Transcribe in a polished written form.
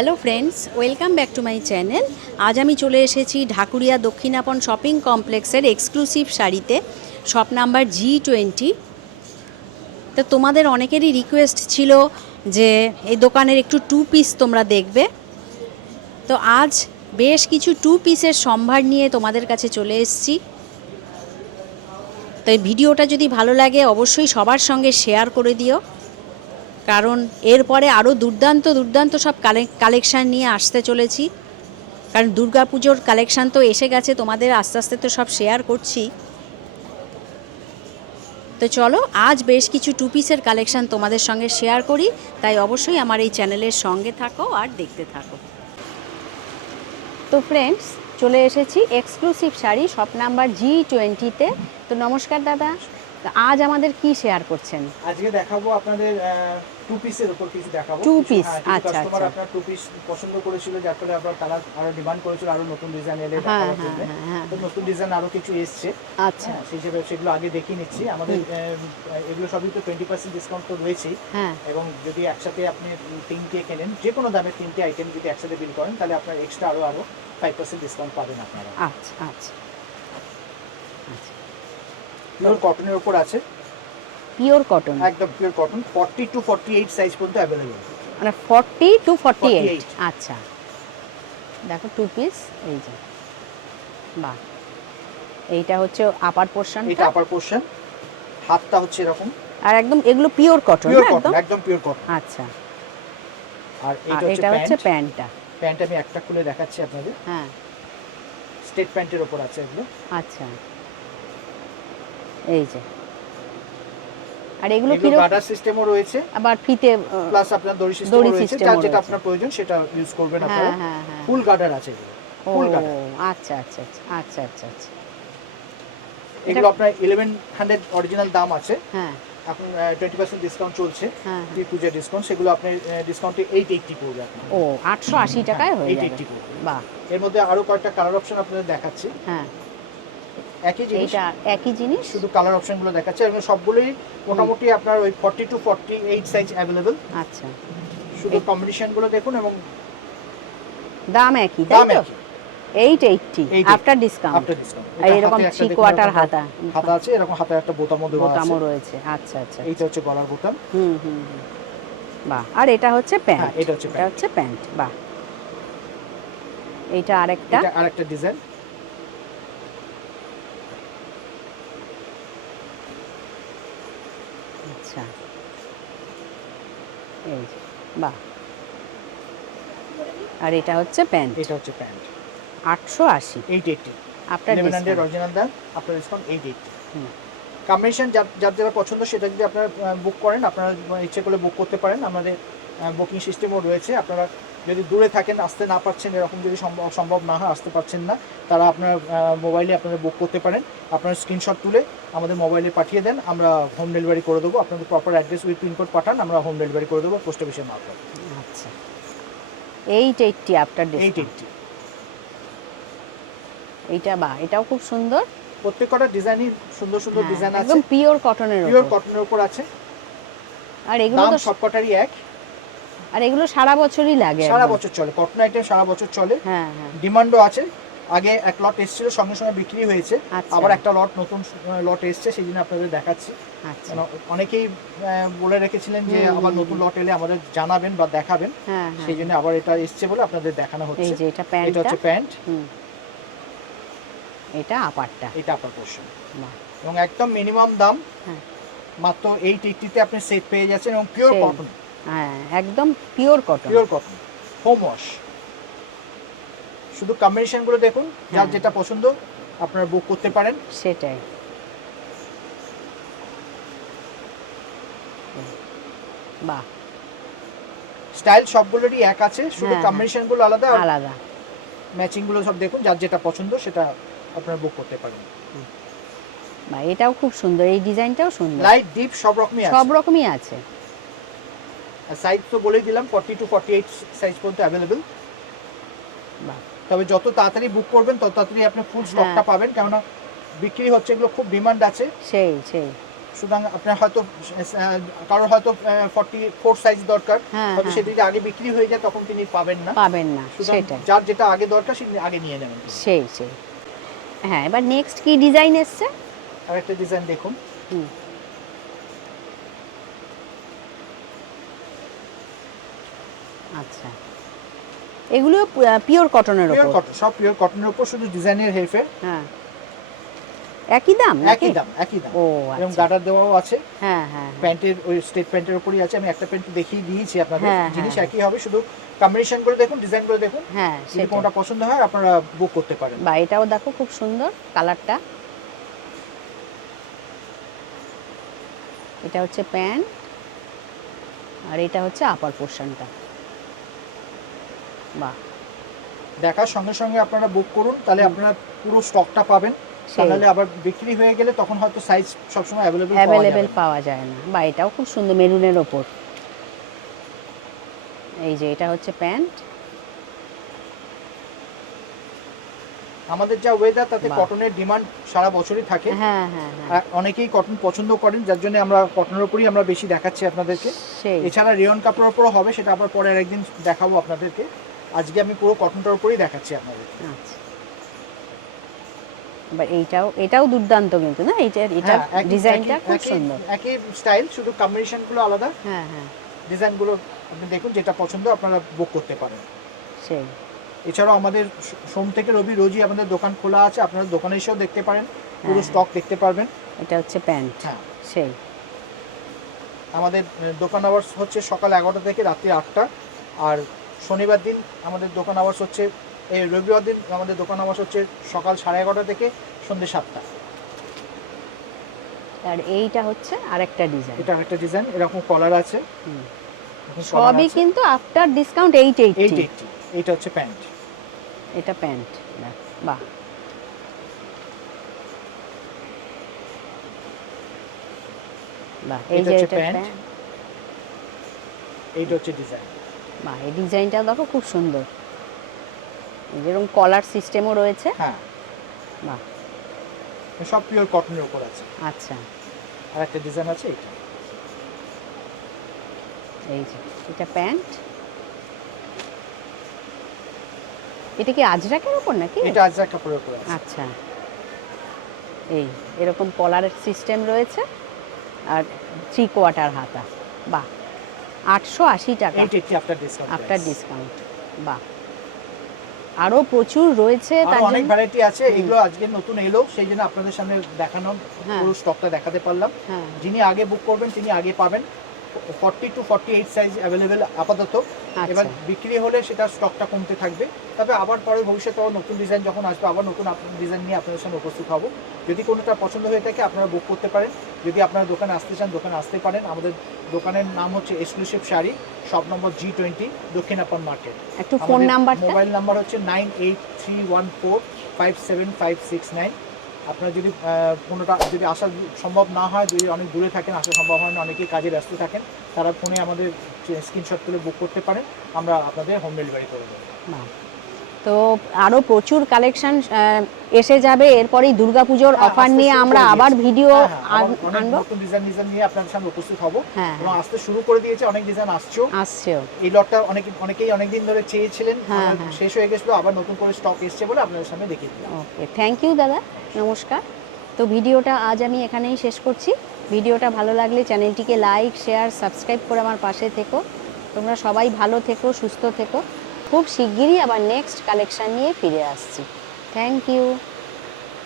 Hello friends, welcome back to my channel. আজ আমি চলে এসেছি ঢাকুরিয়া দক্ষিণাপন শপিং কমপ্লেক্সের এক্সক্লুসিভ শাড়িতে, শপ নাম্বার G20। তো তোমাদের অনেকেরই রিকোয়েস্ট ছিল যে এই দোকানের একটু টু পিস তোমরা দেখবে। তো আজ বেশ কিছু টু পিসের সম্ভার নিয়ে তোমাদের কাছে চলে এসেছি। তো এই ভিডিওটা যদি ভালো লাগে অবশ্যই সবার সঙ্গে শেয়ার করে দিও, কারণ এরপরে আরও দুর্দান্ত দুর্দান্ত সব কালেকশান নিয়ে আসতে চলেছি। কারণ দুর্গাপুজোর কালেকশান তো এসে গেছে, তোমাদের আস্তে আস্তে তো সব শেয়ার করছি। তো চলো আজ বেশ কিছু টু পিসের কালেকশান তোমাদের সঙ্গে শেয়ার করি, তাই অবশ্যই আমার এই চ্যানেলের সঙ্গে থাকো আর দেখতে থাকো। তো ফ্রেন্ডস, চলে এসেছি এক্সক্লুসিভ শাড়ি শপ নাম্বার G20-তে। তো নমস্কার দাদা, তো আজ আমাদের কি শেয়ার করছেন? আজকে দেখাবো আপনাদের টু পিসের উপর কিছু দেখাবো। টু পিস, আচ্ছা কাস্টমার আচ্ছা। আপনার টু পিস পছন্দ করেছিল, যার ফলে আপনার কালার আরো ডিমান্ড করেছিল আরো নতুন ডিজাইন এলে হ্যাঁ দেখাবার হ্যাঁ জন্য। হ্যাঁ হ্যাঁ। তো নতুন ডিজাইন আরো কিছু এসছে, আচ্ছা। সেই হিসেবে সেগুলো আগে দেখিয়ে নিচ্ছি। আমাদের এগুলো সবই তো 20% ডিসকাউন্ট তো রয়েছেই। হ্যাঁ। এবং যদি একসাথে আপনি তিনটে কেনেন, যে কোনো দামের তিনটে আইটেম যদি একসাথে বিল করেন, তাহলে আপনার এক্সট্রা আরো 5% ডিসকাউন্ট পাবেন আপনারা। আচ্ছা আচ্ছা আচ্ছা। পিওর কটনের উপর আছে, পিওর কটন, একদম পিওর কটন, 40 to 48 সাইজ পর্যন্ত অ্যাভেলেবল। মানে 40 to 48। 48 আচ্ছা, দেখো টু পিস, এই যে বাহ, এইটা হচ্ছে আপার পোর্শন, এটা আপার পোর্শন, হাতটা হচ্ছে এরকম, আর একদম এগুলো পিওর কটন, পিওর কটন, একদম একদম পিওর কটন। আচ্ছা। আর আর এটা এটা হচ্ছে হচ্ছে প্যান্টটা। প্যান্ট আমি একটা খুলে দেখাচ্ছি আপনাদের। হ্যাঁ, স্টেট প্যান্টের উপর আছে এগুলো। আচ্ছা, এই যে। আর এগুলো কি এগুলো গার্ডার সিস্টেমও রয়েছে, আবার ফিতে প্লাস আপনার দড়ি সিস্টেমও রয়েছে, যার যেটা আপনার প্রয়োজন সেটা ইউজ করবেন আপনারা। হ্যাঁ হ্যাঁ হ্যাঁ, ফুল গার্ডার আছে এগুলো, ফুল ও গার্ডার। আচ্ছা আচ্ছা আচ্ছা আচ্ছা আচ্ছা আচ্ছা। এগুলো আপনার 1100 অরিজিনাল দাম আছে, হ্যাঁ এখন 20% ডিসকাউন্ট চলছে, হ্যাঁ প্রি পূজা ডিসকাউন্ট। সেগুলো আপনি ডিসকাউন্টে 880 পড়বে আপনার। ও 880 টাকায় হয়ে যাবে, 880 পড়বে। বাহ। এর মধ্যে আরো কয়েকটা কালার অপশন আপনাদের দেখাচ্ছি। হ্যাঁ, একই জিনিস, এইটা একই জিনিস, শুধু কালার অপশনগুলো দেখাচ্ছে। এবং সবগুলোই মোটামুটি আপনার ওই 40 to 48 সাইজ অ্যাভেলেবল। আচ্ছা। শুধু কম্বিনেশনগুলো দেখুন এবং দাম একই, দাম তাই তো? একই, 880 আফটার ডিসকাউন্ট। After discount. আর এরকম 3 কোয়ার্টার হাতা, হাতা আছে, এরকম হাতে একটা বোতামও দেওয়া আছে, বোতামও রয়েছে। আচ্ছা আচ্ছা। এইটা হচ্ছে গলার বোতাম। হুম হুম হুম, বাহ। আর এটা হচ্ছে প্যান্ট, হ্যাঁ, এটা হচ্ছে প্যান্ট। হচ্ছে প্যান্ট, বাহ। এইটা আরেকটা, এটা আরেকটা ডিজাইন। আচ্ছা, এই যে, বাহ। আর এটা হচ্ছে প্যান্ট, এটা হচ্ছে প্যান্ট, 880 880। আফটার 1100 অরিজিনাল দাম, আপনার ডিসকাউন্ট 880। কম্বিনেশন যার যারা পছন্দ সেটা যদি আপনারা বুক করেন, আপনারা ইচ্ছে করলে বুক করতে পারেন। আমাদের বুকিং সিস্টেমও রয়েছে। আপনারা যদি দূরে থাকেন, আসতে না পারছেন, এরকম যদি সম্ভব না হয়, আসতে পারছেন না, তারা আপনার মোবাইলে আপনারা বুক করতে পারেন। আপনারা স্ক্রিনশট তুলে আমাদের মোবাইলে পাঠিয়ে দেন, আমরা হোম ডেলিভারি করে দেবো। আপনাদের প্রপার অ্যাড্রেস উইথ পিনকোড পাঠান, আমরা হোম ডেলিভারি করে দেবো পোস্ট অফিসের মাধ্যমে। আচ্ছা, 880 আফটার ডিসকাউন্ট। 880। এইটা বাহ, এটাও খুব সুন্দর। প্রত্যেক কটা ডিজাইনই সুন্দর সুন্দর ডিজাইন আছে, একদম পিওর কটনের উপর। পিওর কটনের উপর আছে। আর এগুলো দাম তো সবকটারই এক। আর এগুলো সারা বছরই লাগে, সারা একদম। বছর চলে, কটন আইটেম সারা বছর চলে। হ্যাঁ হ্যাঁ, ডিমান্ডও আছে। আগে এক লট এসেছিল, সঙ্গে সঙ্গে বিক্রি হয়েছে। আচ্ছা। আবার একটা লট, নতুন লট এসছে, সেই জন্য আপনাদের দেখাচ্ছি। আচ্ছা, অনেকেই বলে রেখেছিলেন যে আবার নতুন লট এলে আমাদের জানাবেন বা দেখাবেন, হ্যাঁ সেই জন্য আবার এটা এসছে বলে আপনাদের দেখানো এই হচ্ছে। যে এটা প্যান্ট, এটা হচ্ছে প্যান্ট, এটা আপারটা, এটা আপার পোরশন। বাহ। এবং একদম মিনিমাম দাম, হ্যাঁ, মাত্র 880-তে আপনি সেট পেয়ে যাচ্ছেন। এবং পিওর সেই। কটন, হ্যাঁ একদম pure cotton, pure cotton, home wash. শুধু কম্বিনেশনগুলো দেখুন, যার হ্যাঁ। যেটা পছন্দ আপনারা বুক করতে পারেন। সেটাই, বাহ। স্টাইল সবগুলোরই এক আছে, শুধু হ্যাঁ, কম্বিনেশনগুলো আলাদা, আলাদা। ম্যাচিংগুলো সব দেখুন, যার যেটা পছন্দ সেটা আপনারা বুক করতে পারেন। বাহ, এটাও খুব সুন্দর, এই ডিজাইনটাও সুন্দর। লাইট ডিপ সব রকমই আছে, সব রকমই আছে। আর সাইজ তো বলেই দিলাম, 40 to 48 সাইজ পর্যন্ত অ্যাভেলেবল। বাহ, তবে যত তাড়াতাড়ি বুক করবেন তত তাড়াতাড়ি আপনি ফুল স্টকটা পাবেন, কেননা বিক্রি হচ্ছে, এগুলো খুব ডিমান্ড আছে। সেই সেই। সুতরাং আপনার হয়তো কারোর হয়তো 44 সাইজ দরকার, হ্যাঁ, হয়তো হ্যাঁ। সেটা যদি আগে বিক্রি হয়ে যায় তখন তিনি পাবেন না। পাবেন না, সুতরাং সেটাই। যার যেটা আগে দরকার সেটা আগে নিয়ে নেবেন। সেই সেই। হ্যাঁ, এবার নেক্সট কি ডিজাইন এসছে? আরেকটা ডিজাইন দেখুন। হুম। আচ্ছা, এগুলো পিওর কটনের পিওর উপর? কটন, সব পিওর কটনের উপর, শুধু ডিজাইনের হেরফের। হ্যাঁ, একই দাম নাকি? একই দাম, একই দাম। ও এবং আচ্ছা। গার্ডার দেওয়াও আছে। হ্যাঁ হ্যাঁ হ্যাঁ। প্যান্টের ওই স্টেট প্যান্টের উপরই আছে, আমি একটা প্যান্ট দেখিয়ে দিয়েছি আপনাদের। হ্যাঁ, জিনিস হ্যাঁ। একই হবে, শুধু কম্বিনেশন করে দেখুন, ডিজাইন করে দেখুন, হ্যাঁ, যদি সেটাই। কোনটা পছন্দ হয় আপনারা বুক করতে পারেন। বা এটাও দেখো খুব সুন্দর কালারটা। এটা হচ্ছে প্যান্ট আর এটা হচ্ছে আপার পোর্শনটা। বাহ, দেখার সঙ্গে সঙ্গে আপনারা বুক করুন, তাহলে আপনারা পুরো স্টকটা পাবেন। সেই। তাহলে আবার বিক্রি হয়ে গেলে তখন হয়তো সাইজ সবসময় অ্যাভেলেবেল পাওয়া যায় না। বা এটাও খুব সুন্দর মেরুনের ওপর। এই যে এটা হচ্ছে প্যান্ট। আমাদের যা ওয়েদার, তাতে বাহ। কটনের ডিমান্ড সারা বছরই থাকে। হ্যাঁ হ্যাঁ হ্যাঁ। আর অনেকেই কটন পছন্দ করেন, যার জন্য আমরা কটনের উপরই আমরা বেশি দেখাচ্ছি আপনাদেরকে। সেই। এছাড়া রেয়ন কাপড়ের উপরও হবে, সেটা আবার পরে আরেকদিন দেখাবো আপনাদেরকে। আজকে আমি পুরো কটনটার উপরই দেখাচ্ছি আপনাদেরকে। আচ্ছা, এবার এটাও দুর্দান্ত কিন্তু না, এটা হ্যাঁ, ডিজাইনটা খুব সুন্দর। একই স্টাইল, শুধু কম্বিনেশনগুলো আলাদা। হ্যাঁ হ্যাঁ, ডিজাইনগুলো আপনি দেখুন, যেটা পছন্দ আপনারা বুক করতে পারেন। সেই। এছাড়াও আমাদের সোম থেকে রবি রোজই আমাদের দোকান খোলা আছে, আপনারা দোকানে এসেও দেখতে পারেন, পুরো হ্যাঁ। স্টক দেখতে পারবেন। এটা হচ্ছে প্যান্ট। হ্যাঁ, সেই। আমাদের দোকান আওয়ার্স হচ্ছে সকাল 11টা থেকে রাত্রি 8টা। আর শনিবার দিন আমাদের দোকান আওয়ার্স হচ্ছে, এই রবিবার দিন আমাদের দোকান আওয়ার্স হচ্ছে সকাল 11:30 থেকে সন্ধ্যে 7টা। আর এইটা হচ্ছে আরেকটা ডিজাইন। এটা আরেকটা ডিজাইন, এরকম কলার আছে। হুম। এরকম collar সবই আছে। কিন্তু আফটার ডিসকাউন্ট 880। 880, এটা হচ্ছে প্যান্ট। এটা প্যান্ট। বাহ, বাহ, এই এটা যে হচ্ছে এটা প্যান্ট। প্যান্ট। এইটা হচ্ছে ডিজাইন। বাহ, এই ডিজাইনটা দেখো খুব সুন্দর, যেরকম কলার সিস্টেমও রয়েছে। হ্যাঁ, বাহ, সব পিওর কটনের উপর আছে। আচ্ছা। আর একটা ডিজাইন আছে এটা। এই যে এটা প্যান্ট। এটা কি আজরাকের উপর নাকি? এটা আজরাক কাপড়ের উপর আছে। আচ্ছা, এই এরকম কলারের সিস্টেম রয়েছে আর 3/4 হাতা। বাহ, 880 টাকা 880 আফটার ডিসকাউন্ট। After discount. বাহ, আরও প্রচুর রয়েছে তার অনেক জন্য। ভ্যারাইটি আছে, এগুলো আজকে নতুন এলো, সেই জন্য আপনাদের সামনে দেখানো, হ্যাঁ। পুরো স্টকটা দেখাতে পারলাম। হ্যাঁ, যিনি আগে বুক করবেন তিনি আগে পাবেন। 40 to 48 সাইজ অ্যাভেলেবেল আপাতত। আচ্ছা। এবার বিক্রি হলে সেটা স্টকটা কমতে থাকবে, তবে আবার পরে ভবিষ্যতে আবার নতুন ডিজাইন যখন আসবে, আবার নতুন ডিজাইন নিয়ে আপনাদের সামনে উপস্থিত হব। যদি কোনোটা পছন্দ হয়ে থাকে আপনারা বুক করতে পারেন। যদি আপনারা দোকানে আসতে চান, দোকানে আসতে পারেন। আমাদের দোকানের নাম হচ্ছে exclusive sari, shop number G20, Dakshinapan market. একটু ফোন নাম্বারটা। মোবাইল নাম্বার হচ্ছে 9831457569। আপনারা যদি কোনোটা যদি আসা সম্ভব না হয়, যদি অনেক দূরে থাকেন, আসা সম্ভব হয় না, অনেকেই কাজে ব্যস্ত থাকেন, তারা ফোনে আমাদের স্ক্রিনশট তুলে বুক করতে পারেন, আমরা আপনাদের হোম ডেলিভারি করে দেবো। বাহ। তো আরও প্রচুর কালেকশন এসে যাবে এরপরেই দুর্গাপুজোর হ্যাঁ, অফার আসতে নিয়ে শুরু আমরা করে আবার দিয়েছি। ভিডিও আবার অনেক আনবো। নতুন ডিজাইন নিয়ে আপনাদের সামনে উপস্থিত হব। হ্যাঁ, এবং আসতে শুরু করে দিয়েছে, অনেক ডিজাইন আসছেও। এই লটটা অনেকেই অনেকদিন ধরে চেয়েছিলেন, হ্যাঁ, হ্যাঁ। শেষ হয়ে গেছিলো, আবার নতুন করে স্টক এসছে বলে আপনাদের সামনে দেখিয়ে দিলাম। ওকে, থ্যাংক ইউ দাদা, নমস্কার। তো ভিডিওটা আজ আমি এখানেই শেষ করছি। ভিডিওটা ভালো লাগলে চ্যানেলটিকে লাইক, শেয়ার, সাবস্ক্রাইব করে আমার পাশে থেকো। তোমরা সবাই ভালো থেকো, সুস্থ থেকো। খুব শিগগিরই আবার নেক্সট কালেকশন নিয়ে ফিরে আসছি। Thank you.